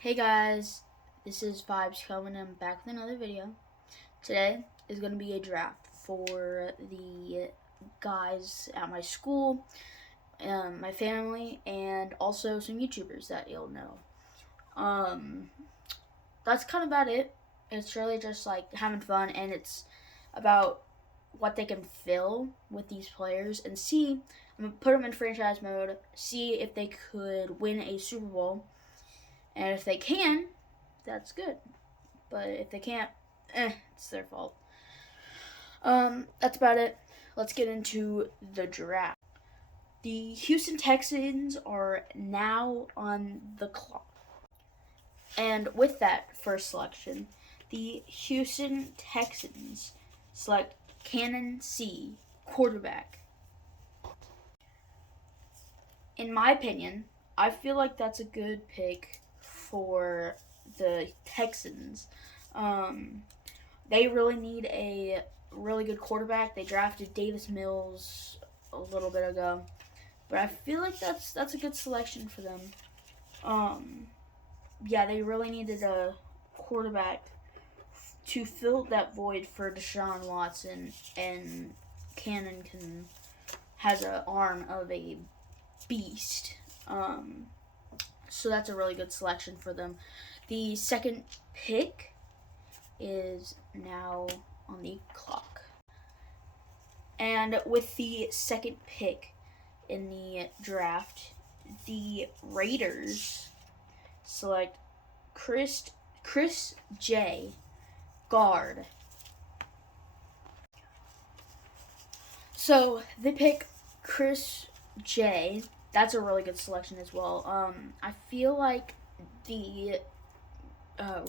Hey guys, this is Vibes coming and back with another video. Today is going to be a draft for the guys at my school, my family, and also some YouTubers that you'll know. Um, that's kind of about it. It's really just like having fun, and it's about what they can fill with these players and see. I'm gonna put them in franchise mode, see if they could win a Super Bowl, and if they can, that's good. But if they can't, it's their fault. That's about it. Let's get into the draft. The Houston Texans are now on the clock. And with that first selection, the Houston Texans select Cannon C, quarterback. In my opinion, I feel like that's a good pick for the Texans. They really need a really good quarterback. They drafted Davis Mills a little bit ago, but I feel like that's a good selection for them. Yeah, they really needed a quarterback to fill that void for Deshaun Watson, and Cannon has an arm of a beast. So that's a really good selection for them. The second pick is now on the clock. And with the second pick in the draft, the Raiders select Chris J, guard. So they pick Chris J. That's a really good selection as well. I feel like the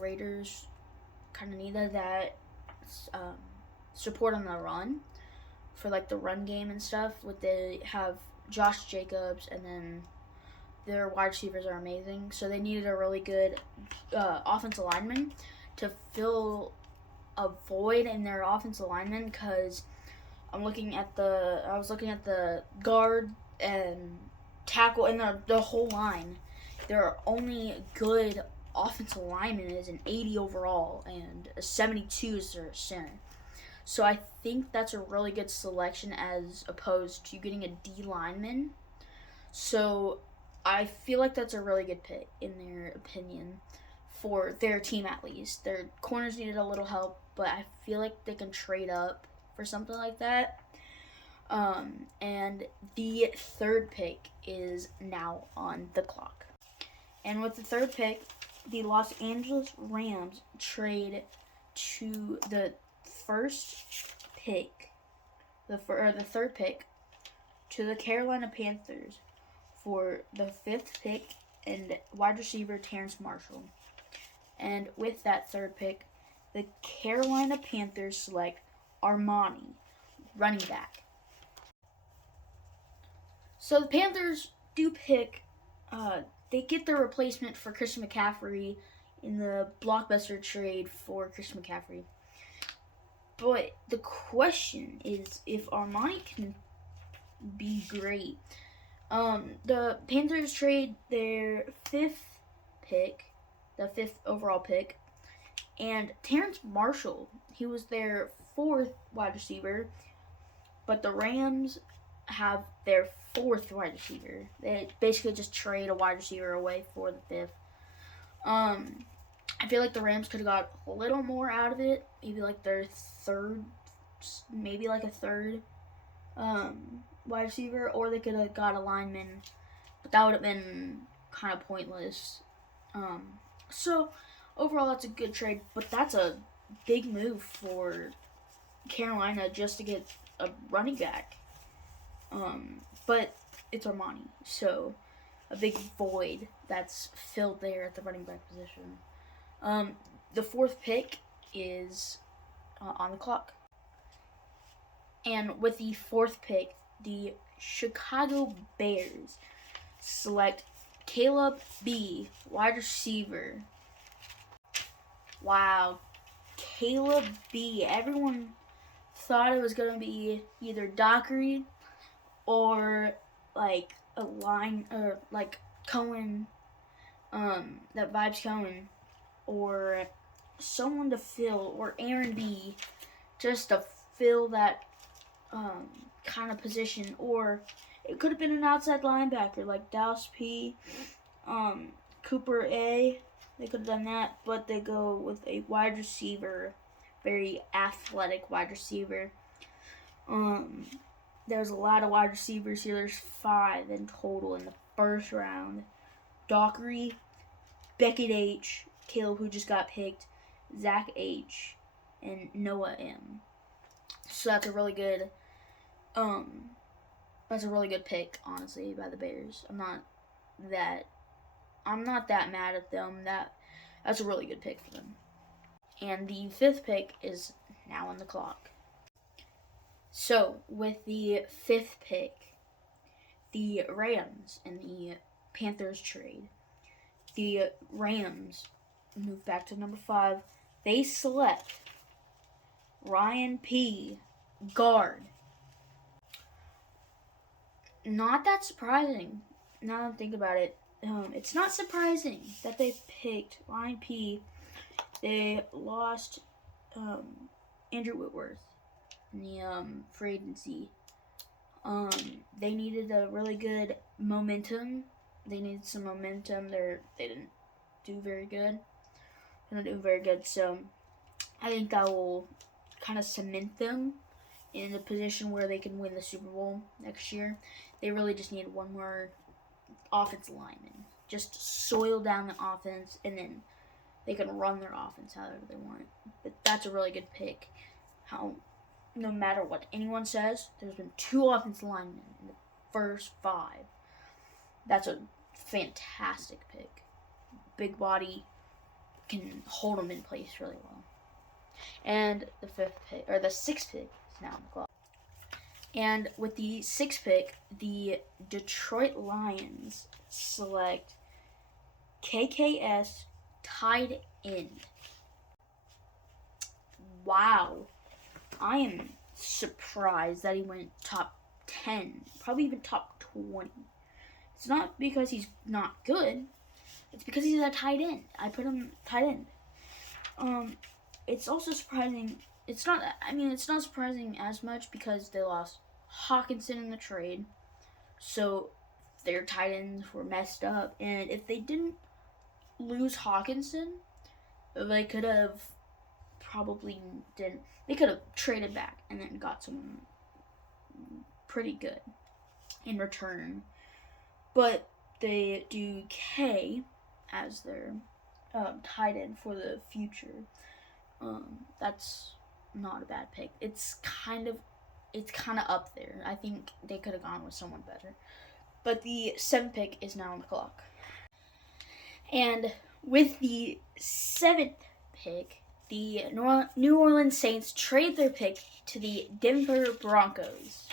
Raiders kind of needed that support on the run for like the run game and stuff. With they have Josh Jacobs, and then their wide receivers are amazing. So they needed a really good offensive lineman to fill a void in their offensive lineman, because I was looking at the guard and tackle and the whole line. Their only good offensive lineman is an 80 overall, and a 72 is their center. So I think that's a really good selection as opposed to getting a D lineman. So I feel like that's a really good pick in their opinion for their team at least. Their corners needed a little help, but I feel like they can trade up for something like that. And the third pick is now on the clock. And with the third pick, the Los Angeles Rams trade to the third pick to the Carolina Panthers for the fifth pick and wide receiver Terrace Marshall. And with that third pick, the Carolina Panthers select Armani, running back. So the Panthers do pick, they get their replacement for Christian McCaffrey in the blockbuster trade for Christian McCaffrey. But the question is if Armani can be great. The Panthers trade their fifth overall pick, and Terrace Marshall, he was their fourth wide receiver, but the Rams have their fourth wide receiver. They basically just trade a wide receiver away for the fifth. I feel like the Rams could have got a little more out of it. Maybe like their third, maybe like a third wide receiver, or they could have got a lineman, but that would have been kind of pointless. So overall, that's a good trade, but that's a big move for Carolina just to get a running back. But it's Armani, so a big void that's filled there at the running back position. The fourth pick is on the clock. And with the fourth pick, the Chicago Bears select Caleb B, wide receiver. Wow, Caleb B. Everyone thought it was going to be either Dockery or like a line, or like Cohen that Vibes Cohen or someone to fill, or Aaron B, just to fill that kind of position, or it could have been an outside linebacker like Dallas P, Cooper A. They could have done that, but they go with a wide receiver, very athletic wide receiver. There's a lot of wide receivers here. There's 5 in total in the first round. Dockery, Beckett H, Caleb, who just got picked, Zach H, and Noah M. So that's a really good pick, honestly, by the Bears. I'm not that mad at them. That's a really good pick for them. And the 5th pick is now on the clock. So, with the 5th pick, the Rams and the Panthers trade. The Rams move back to number 5. They select Ryan P, guard. Not that surprising, now that I think about it. It's not surprising that they picked Ryan P. They lost Andrew Whitworth in the free agency. They needed a really good momentum. They needed some momentum. They didn't do very good. They're not doing very good. So I think that will kind of cement them in a position where they can win the Super Bowl next year. They really just need one more offensive lineman. Just soil down the offense, and then they can run their offense however they want. But that's a really good pick. No matter what anyone says, there's been 2 offensive linemen in the first 5. That's a fantastic pick. Big body, can hold them in place really well. And the 6th pick is now on the clock. And with the 6th pick, the Detroit Lions select KKS tight end. Wow. I am surprised that he went top 10, probably even top 20. It's not because he's not good. It's because he's a tight end. I put him tight end. It's also surprising. It's not surprising as much because they lost Hawkinson in the trade. So their tight ends were messed up. And if they didn't lose Hawkinson, they could have They could have traded back and then got someone pretty good in return. But they do K as their tight end for the future. That's not a bad pick. It's kind of up there. I think they could have gone with someone better. But the 7th pick is now on the clock. And with the 7th pick, the New Orleans Saints trade their pick to the Denver Broncos.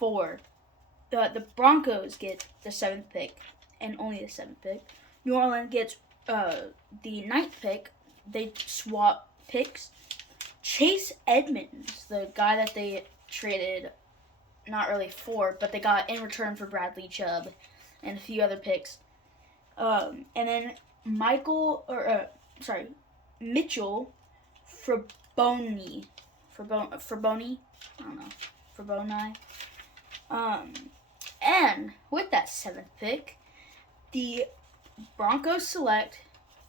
The Broncos get the 7th pick, and only the 7th pick. New Orleans gets the 9th pick. They swap picks. Chase Edmonds, the guy that they traded, not really for, but they got in return for Bradley Chubb and a few other picks. And then Mitchell Fraboni. Fraboni? I don't know. Fraboni. And with that 7th pick, the Broncos select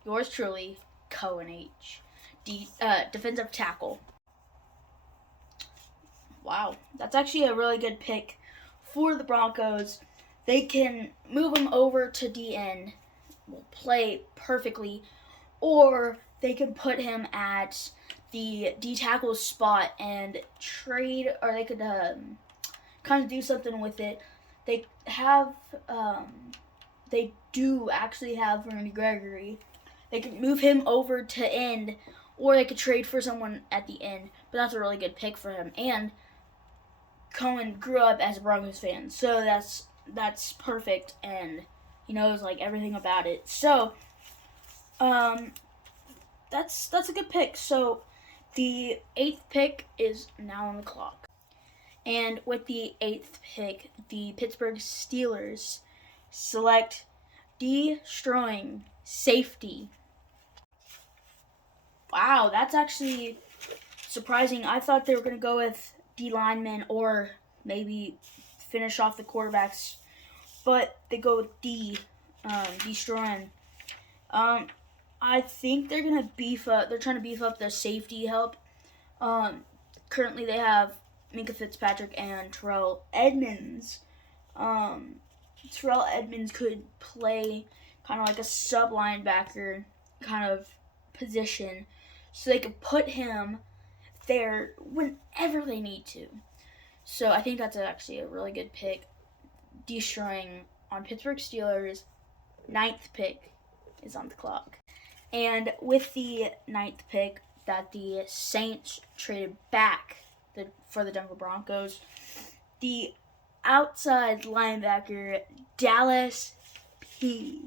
yours truly, Cohen H, defensive tackle. Wow, that's actually a really good pick for the Broncos. They can move him over to DN, will play perfectly, or they can put him at the D tackle spot and trade, or they could kind of do something with it. They do actually have Randy Gregory. They could move him over to end, or they could trade for someone at the end. But that's a really good pick for him. And Cohen grew up as a Broncos fan, so that's perfect, and he knows like everything about it. So, that's a good pick. So, the 8th pick is now on the clock. And with the 8th pick, the Pittsburgh Steelers select destroying safety. Wow, that's actually surprising. I thought they were going to go with D linemen or maybe finish off the quarterbacks, but they go with destroying. I think they're going to beef up. They're trying to beef up their safety help. Currently they have Minka Fitzpatrick and Terrell Edmonds. Terrell Edmonds could play kind of like a sub linebacker kind of position, so they could put him there whenever they need to. So I think that's actually a really good pick. Destroying on Pittsburgh Steelers. 9th pick is on the clock. And with the 9th pick that the Saints traded back for the Denver Broncos, the outside linebacker Dallas P.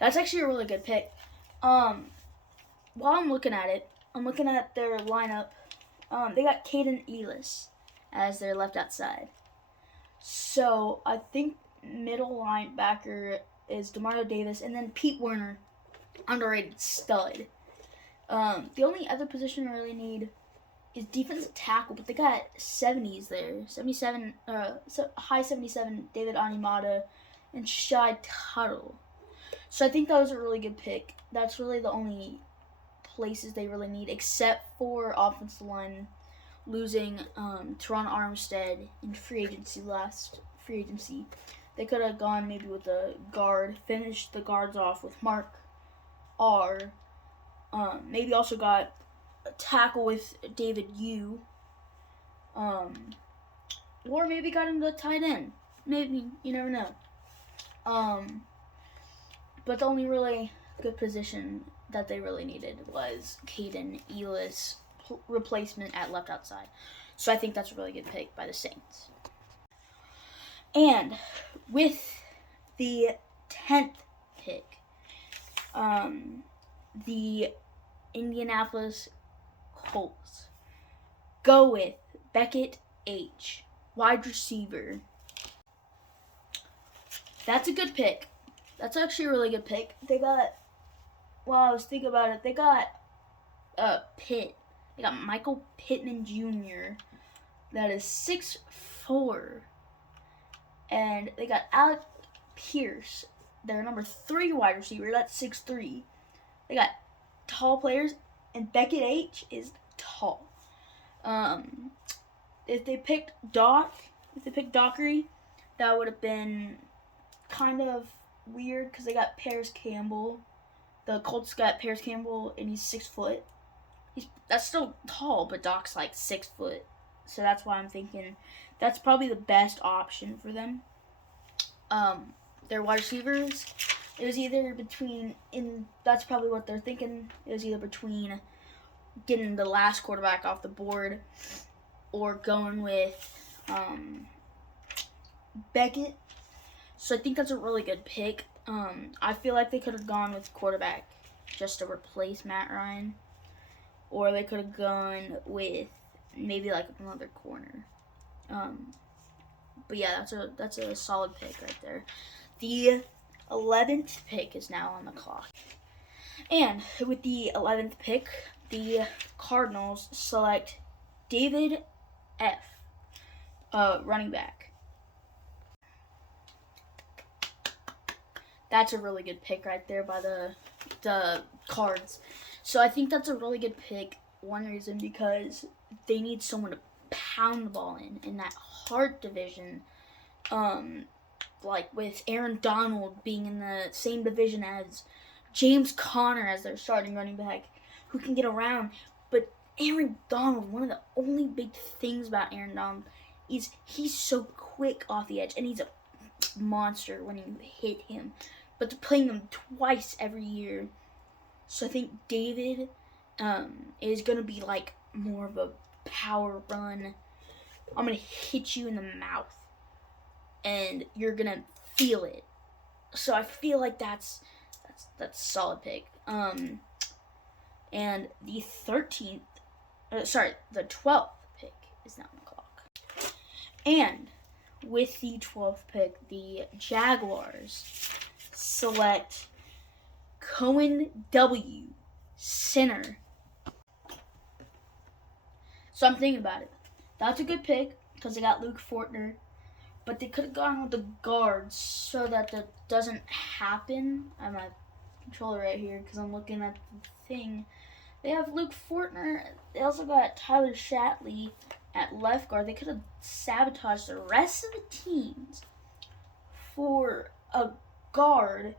That's actually a really good pick. While I'm looking at it, I'm looking at their lineup. They got Caden Ellis as their left outside. So I think middle linebacker is Demario Davis, and then Pete Werner, underrated stud. The only other position I really need is defensive tackle, but they got 70s there. 77, high 77, David Onyemata and Shai Tuttle. So I think that was a really good pick. That's really the only places they really need, except for offensive line, losing Teron Armstead in free agency. They could have gone maybe with a guard, finished the guards off with Mark R. Maybe also got a tackle with David Yu. Or maybe got him the tight end. Maybe, you never know. But the only really good position that they really needed was Caden Ellis replacement at left outside. So I think that's a really good pick by the Saints. And with the 10th pick, the Indianapolis Colts go with Beckett H, wide receiver. That's a good pick. That's actually a really good pick. They got, while I was thinking about it, they got Pitt. They got Michael Pittman Jr. That is 6'4". And they got Alec Pierce, their number 3 wide receiver. That's 6'3". They got tall players, and Beckett H is tall. If they picked Dockery, that would have been kind of weird because they got Paris Campbell. The Colts got Paris Campbell, and he's 6 foot. That's still tall, but Doc's like 6 foot. So that's why I'm thinking that's probably the best option for them. Their wide receivers, it was either between, that's probably what they're thinking, it was either between getting the last quarterback off the board or going with Beckett. So I think that's a really good pick. I feel like they could have gone with quarterback just to replace Matt Ryan. Or they could have gone with maybe like another corner. But yeah, that's a solid pick right there. The 11th pick is now on the clock. And with the 11th pick, the Cardinals select David F., running back. That's a really good pick right there by the Cards. So I think that's a really good pick. One reason, because they need someone to pound the ball in that hard division. Like with Aaron Donald being in the same division as James Conner as their starting running back, who can get around. But Aaron Donald, one of the only big things about Aaron Donald is he's so quick off the edge, and he's a monster when you hit him. But they're playing him twice every year. So I think David is going to be like more of a power run. I'm going to hit you in the mouth, and you're going to feel it. So I feel like that's a solid pick. And the 12th pick is now on the clock. And with the 12th pick, the Jaguars select Cohen W. center. So I'm thinking about it. That's a good pick because they got Luke Fortner, but they could have gone with the guards so that that doesn't happen. I have my controller right here because I'm looking at the thing. They have Luke Fortner. They also got Tyler Shatley at left guard. They could have sabotaged the rest of the teams for a guard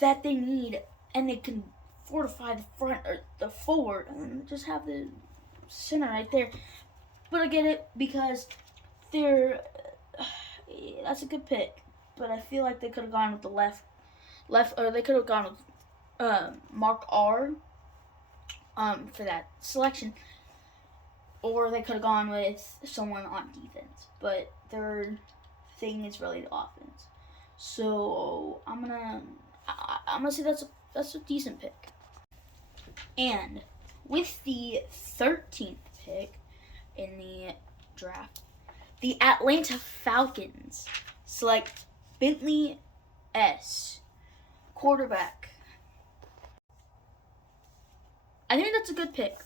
that they need, and they can fortify the front or the forward and just have the center right there. But I get it because they're that's a good pick. But I feel like they could have gone with the left, or they could have gone with Mark R. For that selection, or they could have gone with someone on defense. But their thing is really the offense. So I'm gonna say that's a decent pick. And with the 13th pick in the draft, the Atlanta Falcons select Bentley S. quarterback. I think that's a good pick.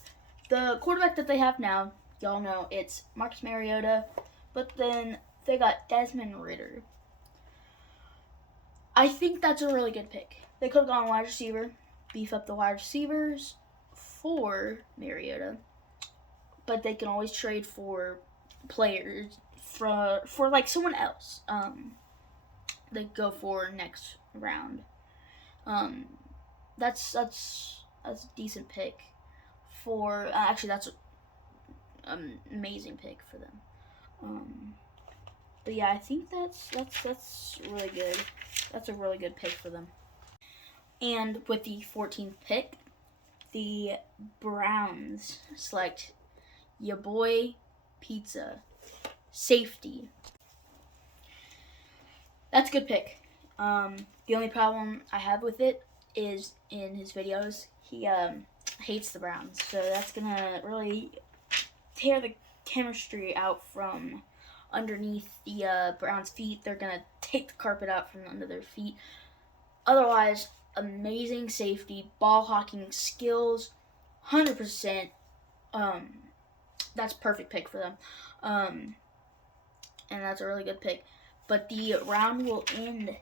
The quarterback that they have now, y'all know, it's Marcus Mariota, but then they got Desmond Ridder. I think that's a really good pick. They could have gone wide receiver, beef up the wide receivers for Mariota, but they can always trade for players for like someone else. They go for next round. That's a decent pick for actually that's an amazing pick for them. But yeah, I think that's really good. That's a really good pick for them. And with the 14th pick, the Browns select ya boy Pizza safety. That's a good pick. The only problem I have with it is in his videos he hates the Browns, so that's gonna really tear the chemistry out from underneath the Browns' feet. They're gonna take the carpet out from under their feet. Otherwise, amazing safety, ball hawking skills, 100%. That's perfect pick for them, and that's a really good pick. But the round will end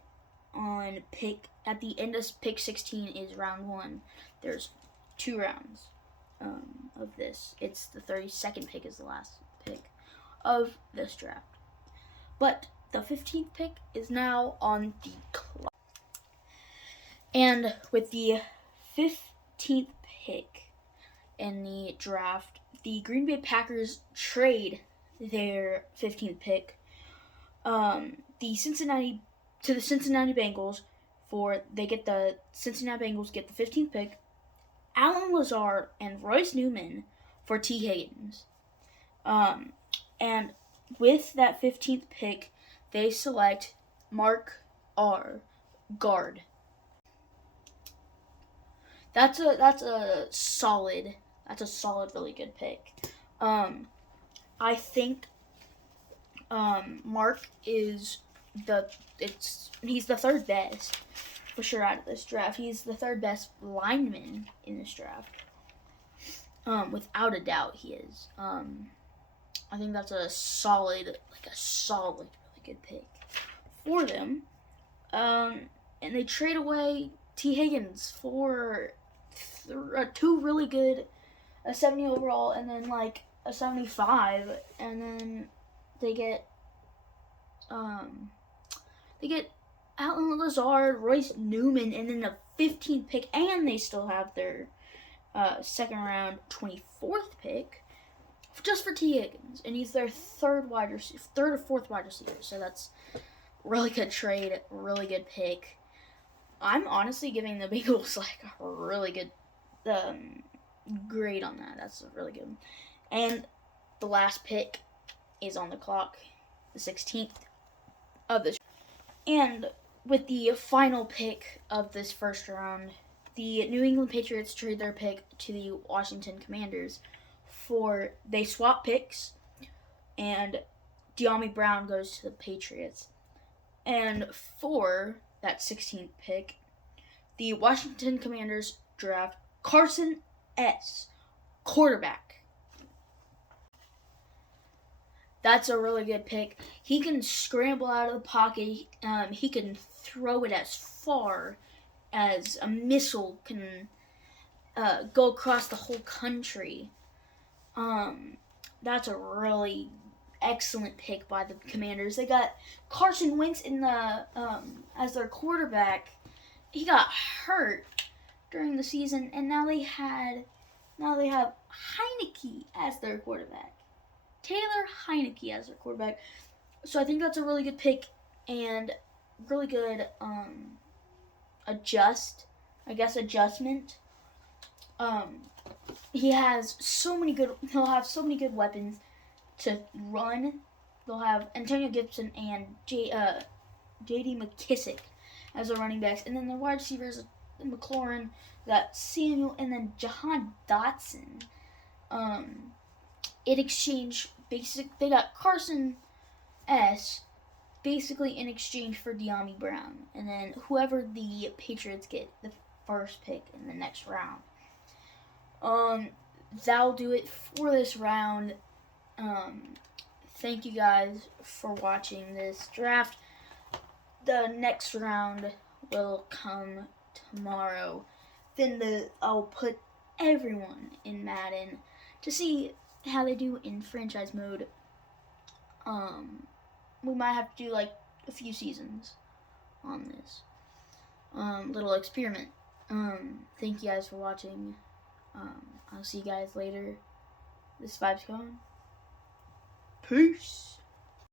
on pick at the end of pick 16 is round 1. There's 2 rounds of this. It's the 32nd pick is the last pick of this draft. But the 15th pick is now on the clock. And with the 15th pick in the draft, the Green Bay Packers trade their 15th pick the Cincinnati Bengals the Cincinnati Bengals get the 15th pick, Allen Lazard and Royce Newman for T. Higgins. And with that 15th pick, they select Mark R. guard. That's a solid, really good pick. I think Mark is he's the third best for sure out of this draft. He's the third best lineman in this draft. Without a doubt, he is. I think that's a solid, really good pick for them. And they trade away T. Higgins for 2 really good, a 70 overall, and then a 75, and then they get Allen Lazard, Royce Newman, and then a 15th pick, and they still have their second round 24th pick just for T. Higgins, and he's their third or fourth wide receiver. So that's really good trade, really good pick. I'm honestly giving the Bengals a really good grade on that. That's really good. And the last pick is on the clock, the 16th of this. And with the final pick of this first round, the New England Patriots trade their pick to the Washington Commanders they swap picks, and De'Ami Brown goes to the Patriots. And for that 16th pick, the Washington Commanders draft Carson S., quarterback. That's a really good pick. He can scramble out of the pocket. He can throw it as far as a missile can go across the whole country. That's a really excellent pick by the Commanders. They got Carson Wentz in the as their quarterback. He got hurt during the season, and now they have Heineke as their quarterback. Taylor Heineke as their quarterback. So I think that's a really good pick and really good adjustment. He'll have so many good weapons to run. They'll have Antonio Gibson and J.D. McKissick as their running backs, and then the wide receivers, McLaurin, got Samuel, and then Jahan Dotson. In exchange, they got Carson S. basically in exchange for De'Ami Brown, and then whoever the Patriots get the first pick in the next round. That'll do it for this round. Thank you guys for watching this draft. The next round will come tomorrow. Then I'll put everyone in Madden to see how they do in franchise mode. We might have to do like a few seasons on this little experiment. Thank you guys for watching. I'll see you guys later. This vibe's gone. Peace.